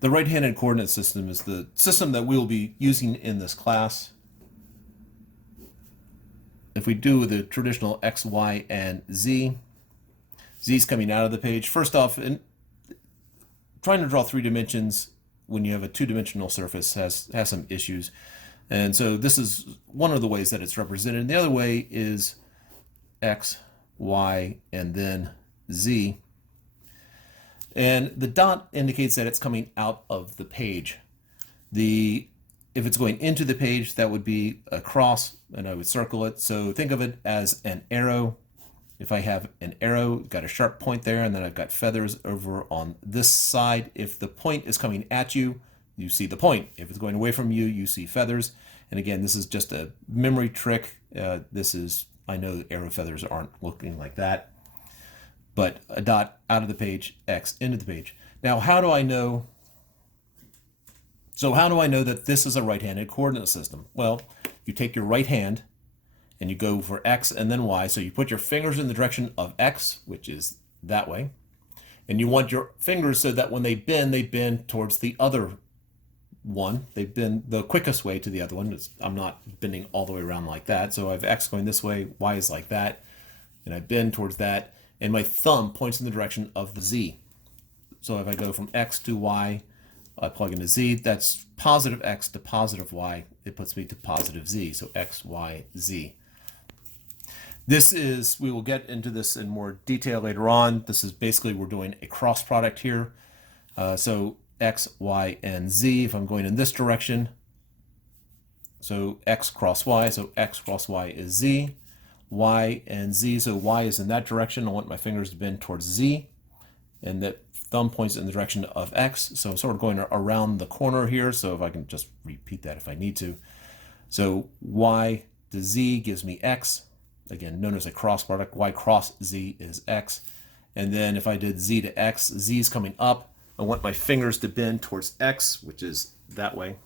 The right-handed coordinate system is the system that we'll be using in this class. If we do the traditional X, Y, and Z, Z's coming out of the page. First off, trying to draw 3 dimensions when you have a 2-dimensional surface has some issues. And so this is one of the ways that it's represented. And the other way is X, Y, and then Z. And the dot indicates that it's coming out of the page. If it's going into the page, that would be a cross, and I would circle it. So think of it as an arrow. If I have an arrow, got a sharp point there, and then I've got feathers over on this side. If the point is coming at you, you see the point. If it's going away from you, you see feathers. And again, this is just a memory trick. I know arrow feathers aren't looking like that, but a dot out of the page, X into the page. Now, how do I know? So how do I know that this is a right-handed coordinate system? Well, you take your right hand and you go for X and then Y. So you put your fingers in the direction of X, which is that way. And you want your fingers so that when they bend towards the other one. They bend the quickest way to the other one. I'm not bending all the way around like that. So I have X going this way, Y is like that, and I bend towards that, and my thumb points in the direction of the Z. So if I go from X to Y, I plug into Z, that's positive X to positive Y. It puts me to positive Z. So X, Y, Z. We will get into this in more detail later on. This is basically, we're doing a cross product here. So X, Y, and Z, if I'm going in this direction. So X cross Y, so X cross Y is Z. Y and Z, so Y is in that direction. I want my fingers to bend towards Z. And that thumb points in the direction of X. So I'm sort of going around the corner here. So if I can just repeat that if I need to. So Y to Z gives me X. Again, known as a cross product. Y cross Z is X. And then if I did Z to X, Z is coming up. I want my fingers to bend towards X, which is that way.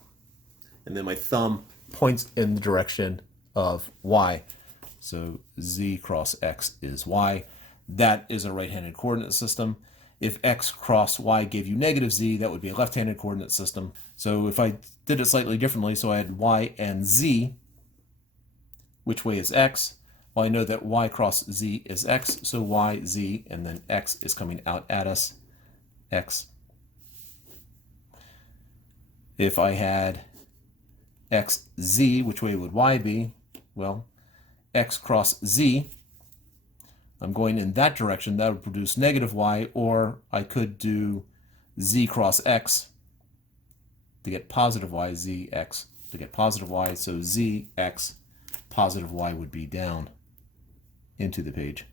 And then my thumb points in the direction of Y. So Z cross X is Y. That is a right-handed coordinate system. If X cross Y gave you negative Z, that would be a left-handed coordinate system. So if I did it slightly differently, so I had Y and Z, which way is X? Well, I know that Y cross Z is X, so Y, Z, and then X is coming out at us, X. If I had X, Z, which way would Y be? Well, X cross Z, I'm going in that direction, that would produce negative Y, or I could do Z cross X to get positive Y, Z, X to get positive Y, so Z, X, positive Y would be down into the page.